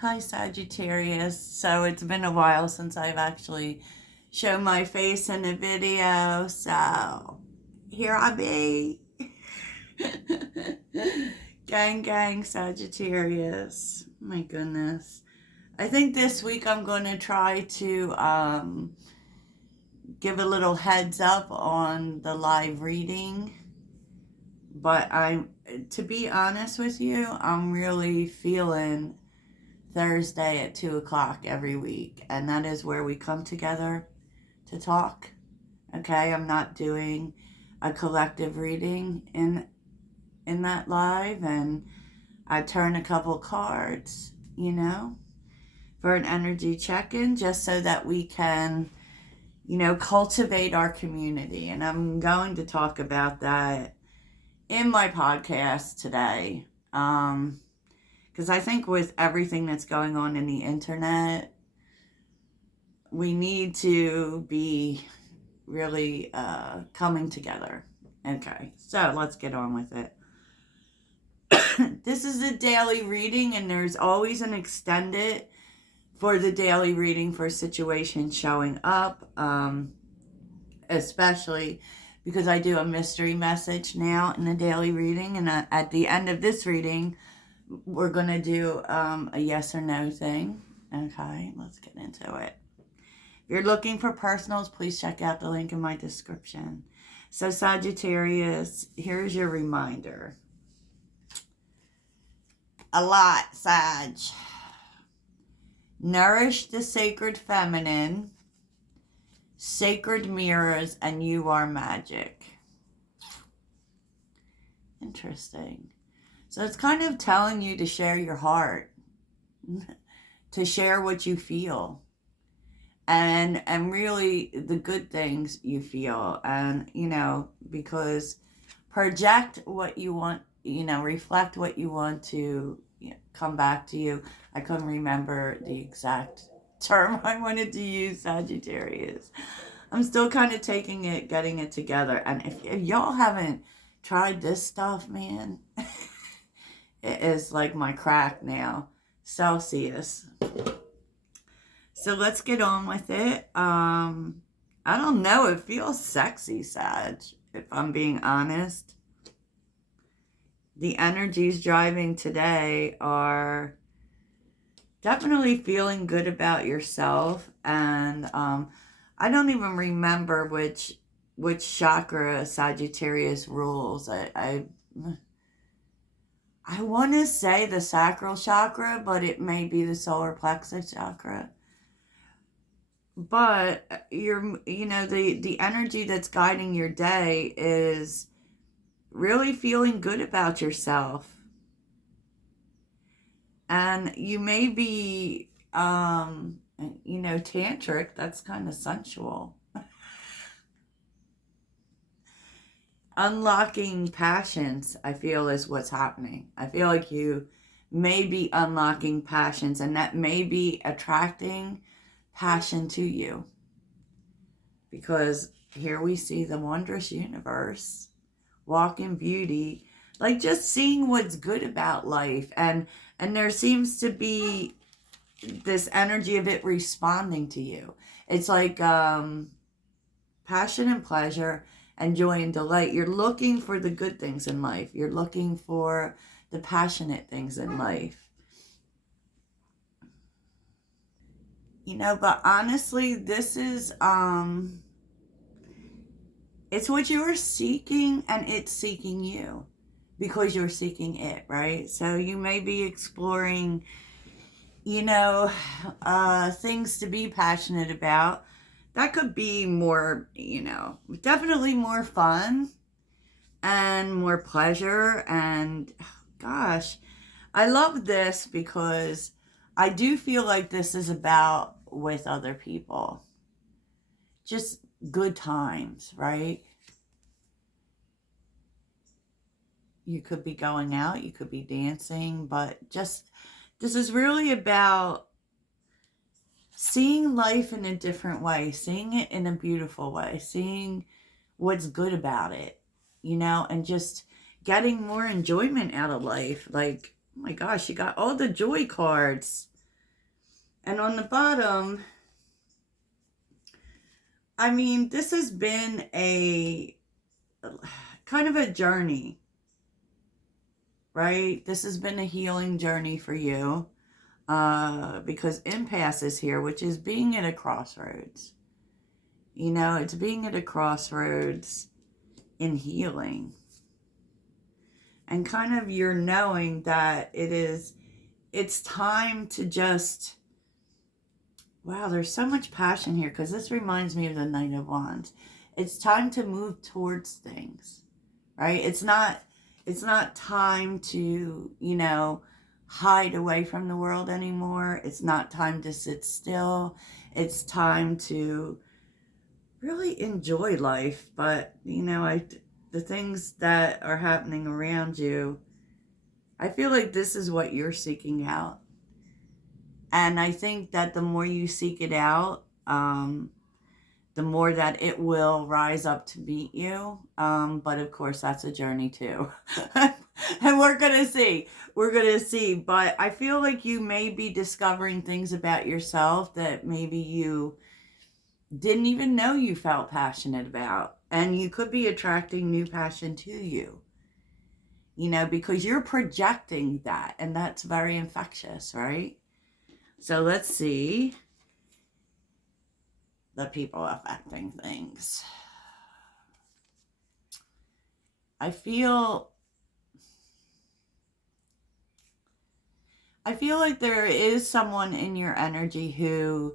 Hi, Sagittarius. So it's been a while since I've actually shown my face in a video, so here I be. Gang, gang, Sagittarius. My goodness. I think this week I'm going to try to give a little heads up on the live reading. But to be honest with you, I'm really feeling Thursday at 2 o'clock every week, and that is where we come together to talk. Okay, I'm not doing a collective reading in that live, and I turn a couple cards, for an energy check-in, just so that we can, cultivate our community. And I'm going to talk about that in my podcast today. Because I think with everything that's going on in the internet, we need to be really coming together. Okay, so let's get on with it. This is a daily reading, and there's always an extended for the daily reading for situations showing up, especially because I do a mystery message now in the daily reading, and at the end of this reading, we're going to do a yes or no thing. Okay, let's get into it. If you're looking for personals, please check out the link in my description. So Sagittarius, here's your reminder. A lot, Sag. Nourish the sacred feminine, sacred mirrors, and you are magic. Interesting. So it's kind of telling you to share your heart, to share what you feel, and really the good things you feel, and because project what you want, reflect what you want to come back to you. I couldn't remember the exact term I wanted to use, Sagittarius. I'm still kind of getting it together, and if y'all haven't tried this stuff, man, it is like my crack now. Celsius. So let's get on with it. I don't know. It feels sexy, Sag, if I'm being honest. The energies driving today are definitely feeling good about yourself. And I don't even remember which chakra Sagittarius rules. I want to say the sacral chakra, but it may be the solar plexus chakra. But the energy that's guiding your day is really feeling good about yourself. And you may be, tantric. That's kind of sensual. Unlocking passions, I feel, is what's happening. I feel like you may be unlocking passions, and that may be attracting passion to you. Because here we see the wondrous universe, walk in beauty, like just seeing what's good about life. And there seems to be this energy of it responding to you. It's like passion and pleasure and joy and delight. You're looking for the good things in life. You're looking for the passionate things in life. But honestly, this is, it's what you are seeking, and it's seeking you because you're seeking it, right? So you may be exploring, things to be passionate about. That could be more, definitely more fun and more pleasure. And gosh, I love this because I do feel like this is about with other people. Just good times, right? You could be going out, you could be dancing, but this is really about seeing life in a different way, seeing it in a beautiful way, seeing what's good about it, and just getting more enjoyment out of life. Like, oh my gosh, you got all the joy cards. And on the bottom, I mean, this has been a kind of a journey, right? This has been a healing journey for you, because impasse is here, which is being at a crossroads. You know, it's being at a crossroads in healing. And kind of you're knowing that it's time to just, wow, there's so much passion here, because this reminds me of the Knight of Wands. It's time to move towards things, right? It's not time to, you know, hide away from the world anymore. It's not time to sit still. It's time to really enjoy life. But, you know, the things that are happening around you, I feel like this is what you're seeking out. And I think that the more you seek it out, the more that it will rise up to meet you. But of course, that's a journey too. And we're going to see. We're going to see. But I feel like you may be discovering things about yourself that maybe you didn't even know you felt passionate about. And you could be attracting new passion to you. You know, because you're projecting that. And that's very infectious, right? So let's see the people affecting things. I feel like there is someone in your energy who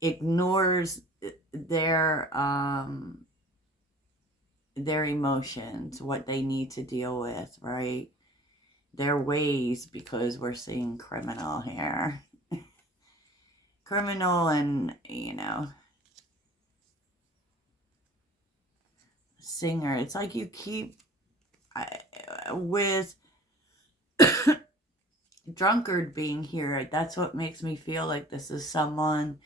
ignores their emotions, what they need to deal with, right? Their ways, because we're seeing criminal here. Criminal and, you know, singer. It's like you keep with drunkard being here. That's what makes me feel like this is someone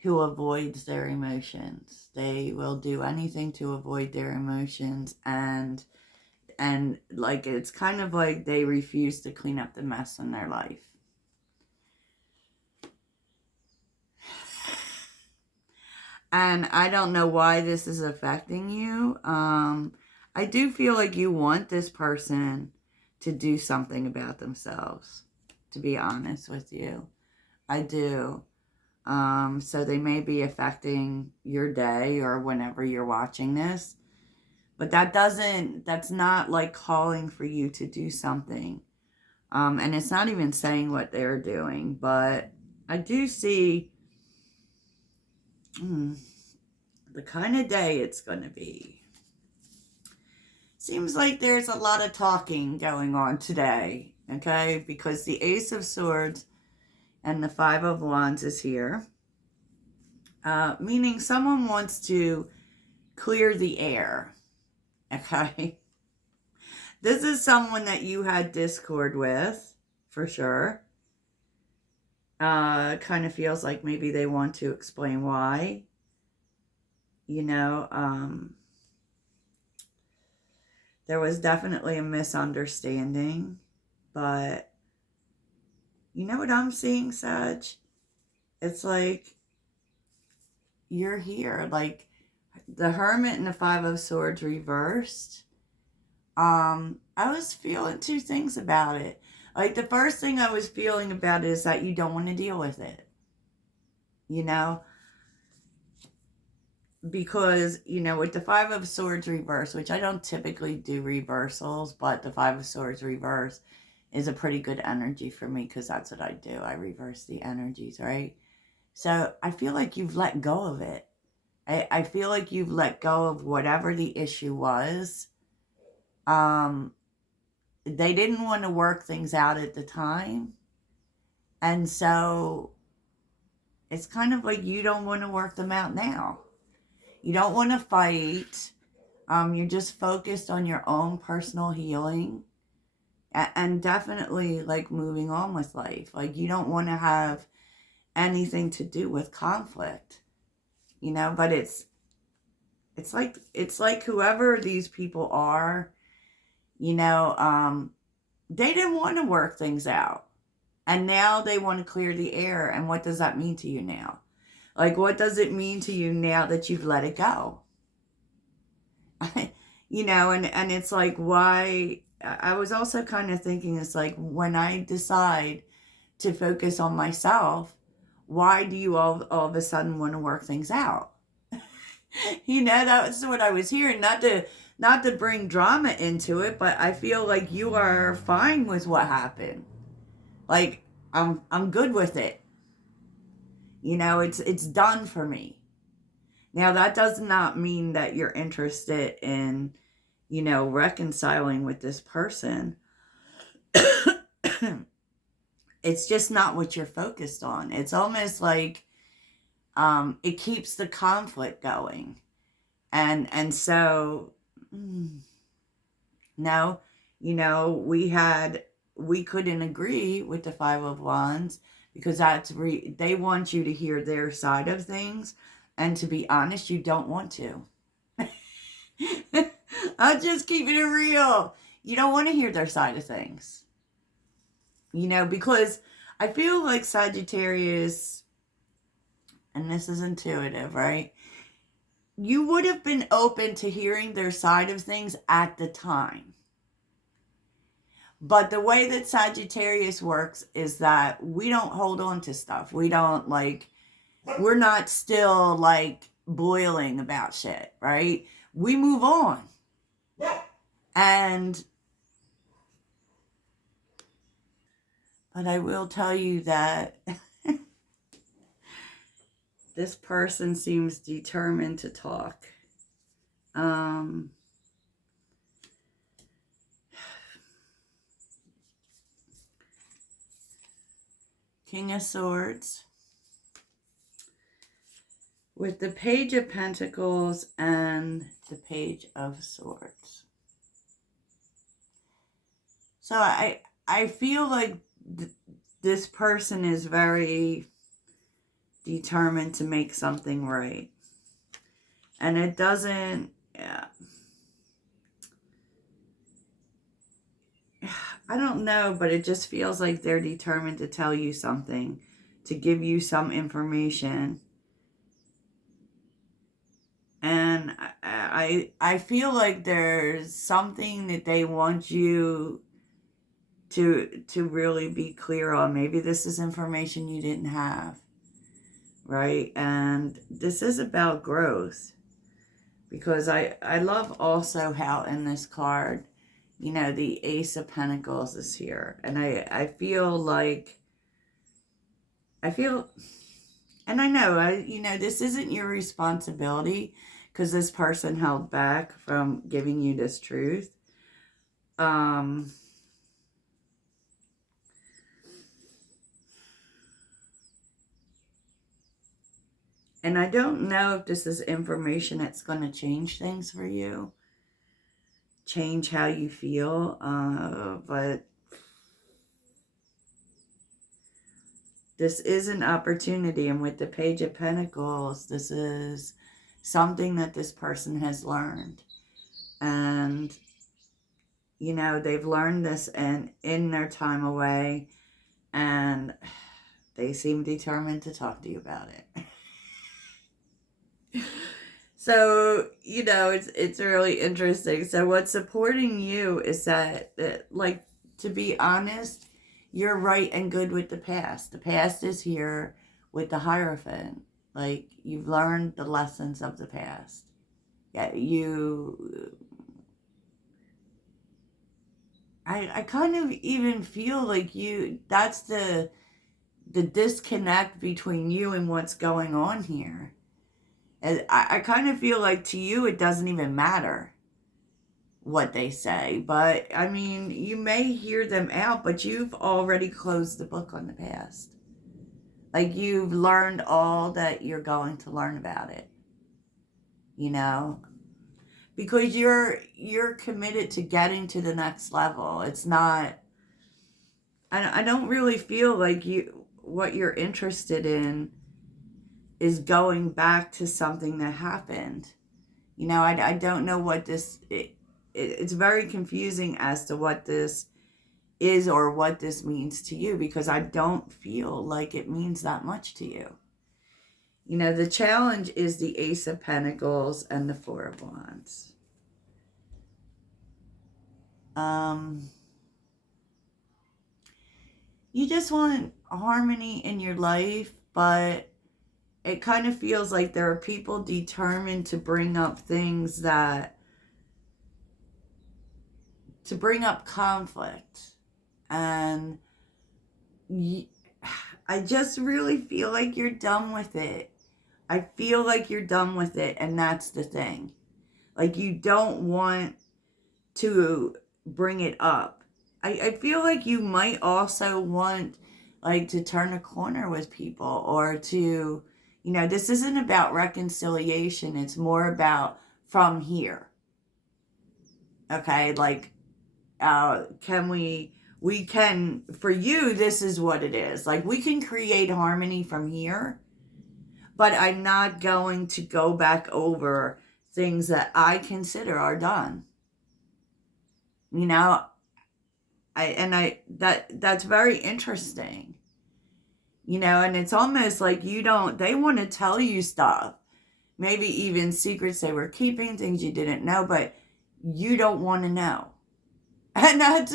who avoids their emotions. They will do anything to avoid their emotions, and like it's kind of like they refuse to clean up the mess in their life. And I don't know why this is affecting you. I do feel like you want this person to do something about themselves, to be honest with you. I do. So they may be affecting your day or whenever you're watching this. But that's not like calling for you to do something. And it's not even saying what they're doing. But I do see the kind of day it's going to be. Seems like there's a lot of talking going on today, okay? Because the Ace of Swords and the Five of Wands is here. Meaning someone wants to clear the air, okay? This is someone that you had discord with, for sure. Kind of feels like maybe they want to explain why. You know, there was definitely a misunderstanding, but you know what I'm seeing, Sag? It's like you're here. Like the Hermit and the Five of Swords reversed. I was feeling two things about it. Like the first thing I was feeling about it is that you don't want to deal with it. You know? Because, you know, with the Five of Swords reverse, which I don't typically do reversals, but the Five of Swords reverse is a pretty good energy for me, because that's what I do. I reverse the energies, right? So I feel like you've let go of it. I feel like you've let go of whatever the issue was. They didn't want to work things out at the time. And so it's kind of like you don't want to work them out now. You don't want to fight. You're just focused on your own personal healing. And definitely like moving on with life. Like you don't want to have anything to do with conflict. You know, but it's like whoever these people are, you know, they didn't want to work things out. And now they want to clear the air. And what does that mean to you now? Like, what does it mean to you now that you've let it go? You know, and it's like, why? I was also kind of thinking, it's like, when I decide to focus on myself, why do you all of a sudden want to work things out? You know, that's what I was hearing. Not to bring drama into it, but I feel like you are fine with what happened. Like, I'm good with it. You know, it's done for me. Now that does not mean that you're interested in, you know, reconciling with this person. It's just not what you're focused on. It's almost like it keeps the conflict going. And so no, you know, we couldn't agree with the Five of Wands because they want you to hear their side of things, and to be honest, you don't want to. I'm just keeping it real. You don't want to hear their side of things. You know, because I feel like Sagittarius, and this is intuitive, right? You would have been open to hearing their side of things at the time. But the way that Sagittarius works is that we don't hold on to stuff. We don't we're not still boiling about shit, right? We move on. And, but I will tell you that this person seems determined to talk. King of Swords with the Page of Pentacles and the Page of Swords. So I feel like this person is very determined to make something right. And it doesn't, I don't know, but it just feels like they're determined to tell you something, to give you some information. And I feel like there's something that they want you to really be clear on. Maybe this is information you didn't have, right? And this is about growth, because I love also how in this card, you know, the Ace of Pentacles is here. And I feel like, and I know, you know, this isn't your responsibility because this person held back from giving you this truth. And I don't know if this is information that's going to change things for you, change how you feel, but this is an opportunity. And with the Page of Pentacles, this is something that this person has learned. And, you know, they've learned this in their time away, and they seem determined to talk to you about it. So, you know, it's really interesting. So what's supporting you is that, like, to be honest, you're right and good with the past. The past is here with the Hierophant. Like, you've learned the lessons of the past. Yeah, I kind of even feel like that's the disconnect between you and what's going on here. And I kind of feel like to you it doesn't even matter what they say. But, I mean, you may hear them out, but you've already closed the book on the past. Like, you've learned all that you're going to learn about it. You know? Because you're committed to getting to the next level. It's not... I don't really feel like what you're interested in is going back to something that happened. You know, I don't know what this... It's very confusing as to what this is or what this means to you, because I don't feel like it means that much to you. You know, the challenge is the Ace of Pentacles and the Four of Wands. You just want harmony in your life, but it kind of feels like there are people determined to bring up things to bring up conflict. And I just really feel like you're done with it. I feel like you're done with it, and that's the thing. Like, you don't want to bring it up. I feel like you might also want, like, to turn a corner with people, or to, you know, this isn't about reconciliation. It's more about from here. Okay, like, we can, for you, this is what it is. Like, we can create harmony from here, but I'm not going to go back over things that I consider are done. You know, that's very interesting. You know, and it's almost like they want to tell you stuff. Maybe even secrets they were keeping, things you didn't know, but you don't want to know. And that's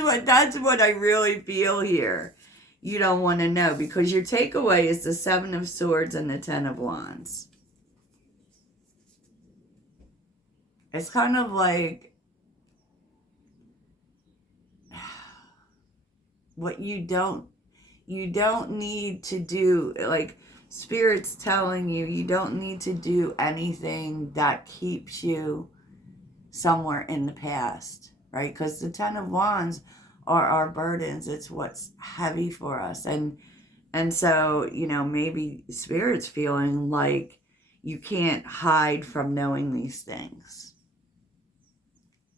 what I really feel here. You don't want to know, because your takeaway is the Seven of Swords and the Ten of Wands. It's kind of like what you don't need to do. Like, Spirit's telling you don't need to do anything that keeps you somewhere in the past, right? Because the Ten of Wands are our burdens. It's what's heavy for us. And so, you know, maybe Spirit's feeling like you can't hide from knowing these things.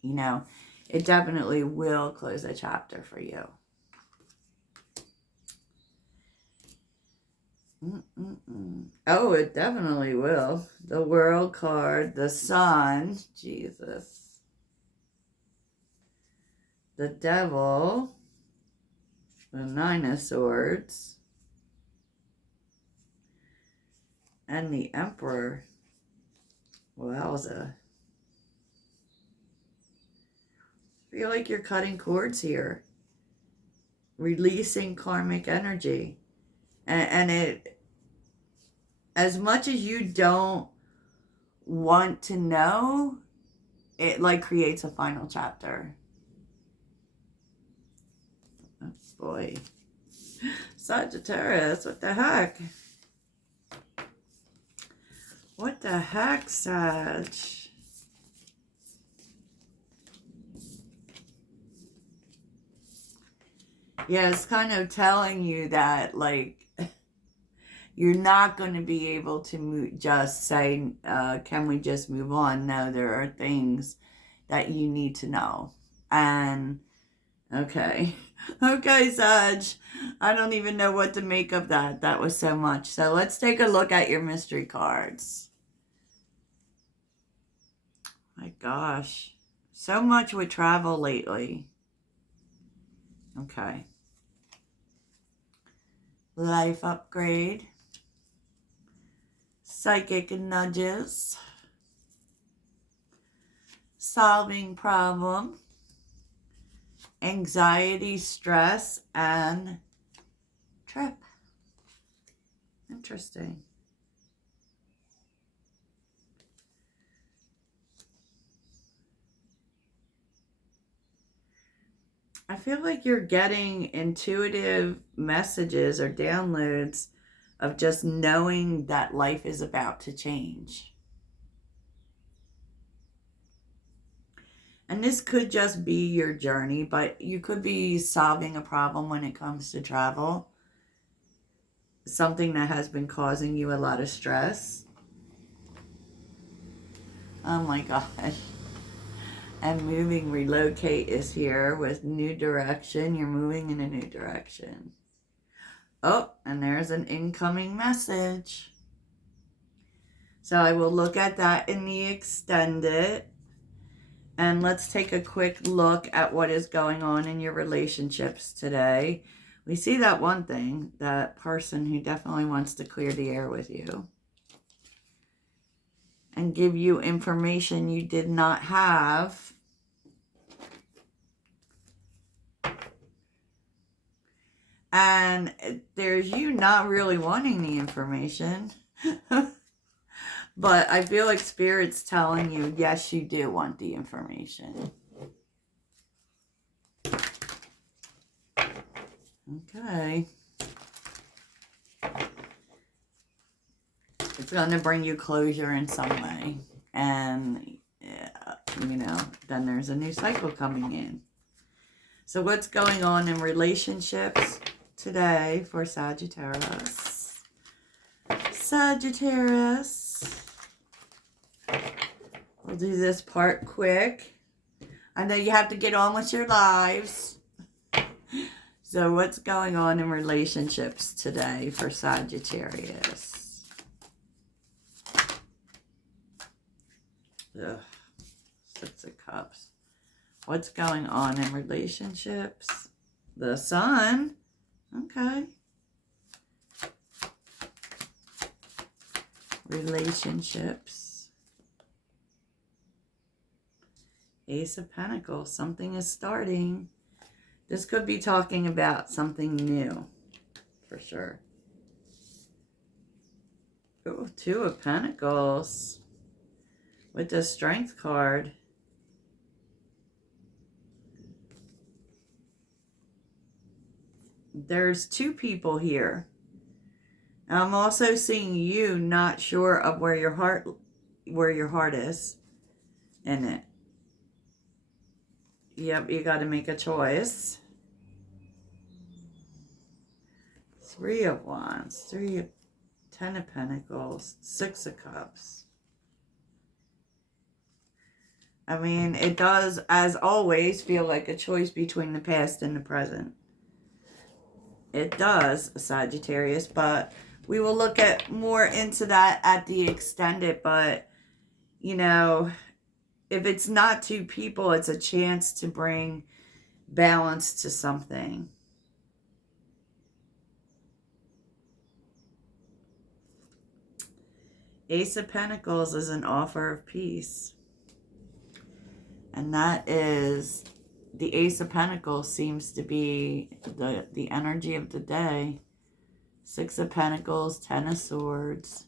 You know, it definitely will close a chapter for you. Oh, it definitely will. The World card, the Sun, Jesus. The Devil, the Nine of Swords, and the Emperor. Wowza. I feel like you're cutting cords here. Releasing karmic energy. And it, as much as you don't want to know, it like creates a final chapter. Oh boy. Sagittarius, what the heck? What the heck, Sag? Yeah, it's kind of telling you that, like, you're not going to be able to just say, can we just move on? No, there are things that you need to know. And, okay. Okay, Sag. I don't even know what to make of that. That was so much. So let's take a look at your mystery cards. My gosh. So much with travel lately. Okay. Life upgrade. Psychic nudges. Solving problem. Anxiety, stress, and trip. Interesting. I feel like you're getting intuitive messages or downloads of just knowing that life is about to change. And this could just be your journey, but you could be solving a problem when it comes to travel. Something that has been causing you a lot of stress. Oh my gosh. And moving, relocate is here with new direction. You're moving in a new direction. Oh, and there's an incoming message. So I will look at that in the extended. And let's take a quick look at what is going on in your relationships today. We see that one thing, that person who definitely wants to clear the air with you and give you information you did not have. And there's you not really wanting the information. But I feel like Spirit's telling you, yes, you do want the information. Okay. It's going to bring you closure in some way. And, you know, then there's a new cycle coming in. So what's going on in relationships today for Sagittarius? Sagittarius. We'll do this part quick. I know you have to get on with your lives. So what's going on in relationships today for Sagittarius? Ugh. 6 of Cups. What's going on in relationships? The Sun. Okay. Relationships. Ace of Pentacles. Something is starting. This could be talking about something new, for sure. Oh, 2 of Pentacles with the Strength card. There's 2 people here. I'm also seeing you not sure of where your heart is in it. Yep, you got to make a choice. 3 of Wands, 10 of Pentacles, 6 of Cups. I mean, it does, as always, feel like a choice between the past and the present. It does, Sagittarius, but we will look at more into that at the extended. But, you know, if it's not 2 people, it's a chance to bring balance to something. Ace of Pentacles is an offer of peace. And that is, the Ace of Pentacles seems to be the energy of the day. 6 of Pentacles, 10 of Swords,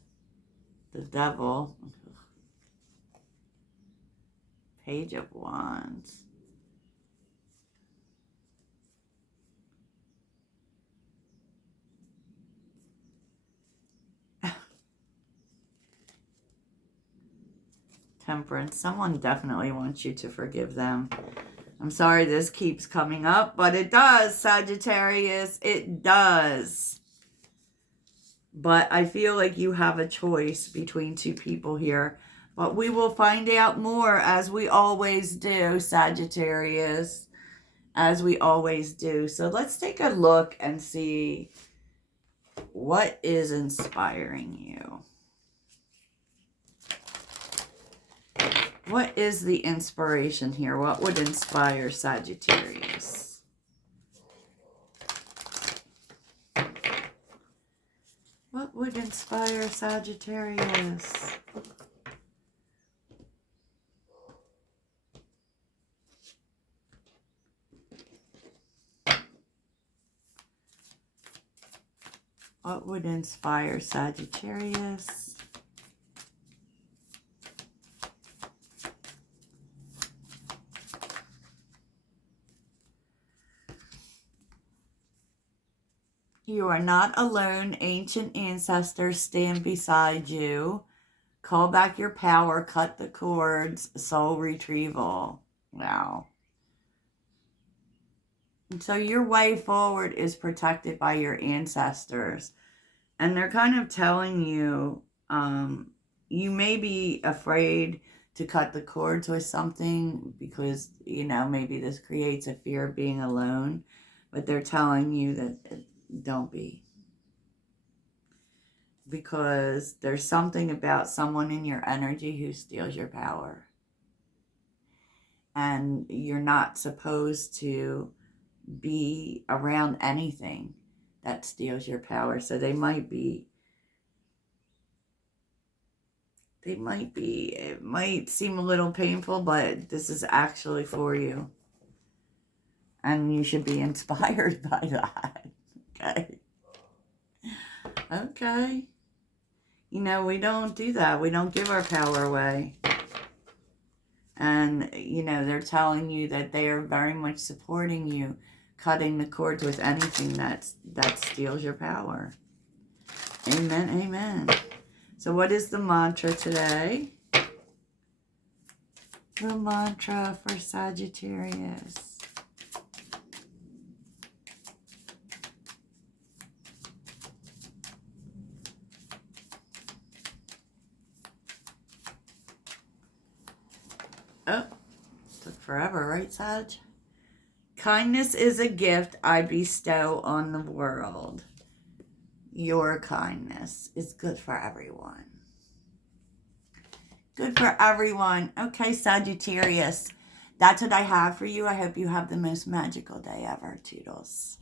the Devil, Page of Wands. Temperance. Someone definitely wants you to forgive them. I'm sorry this keeps coming up, but it does, Sagittarius. It does. But I feel like you have a choice between 2 people here. But we will find out more, as we always do, Sagittarius. As we always do. So let's take a look and see what is inspiring you. What is the inspiration here? What would inspire Sagittarius? What would inspire Sagittarius? What would inspire Sagittarius? You are not alone. Ancient ancestors stand beside you. Call back your power. Cut the cords. Soul retrieval. Wow. And so your way forward is protected by your ancestors. And they're kind of telling you, you may be afraid to cut the cords with something because, you know, maybe this creates a fear of being alone. But they're telling you that don't be. Because there's something about someone in your energy who steals your power. and you're not supposed to be around anything that steals your power. So it might be, it might seem a little painful, but this is actually for you. And you should be inspired by that. Okay. Okay. You know, we don't do that. We don't give our power away. And, you know, they're telling you that they are very much supporting you, cutting the cords with anything that steals your power. Amen, amen. So what is the mantra today? The mantra for Sagittarius. Oh, took forever, right, Sag? Kindness is a gift I bestow on the world. Your kindness is good for everyone. Good for everyone. Okay, Sagittarius. That's what I have for you. I hope you have the most magical day ever. Toodles.